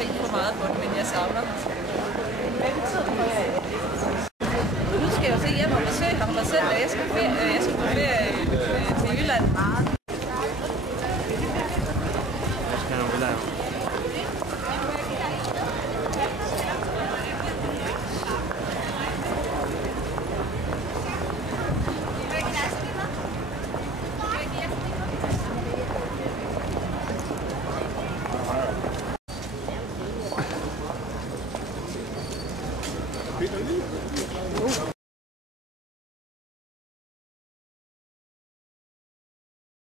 tænke for meget på det, men jeg savner ham. Hvad betyder det for jer? Nu skal jeg jo se hjem og besøge ham mig selv, og jeg skal på ferie til Jylland.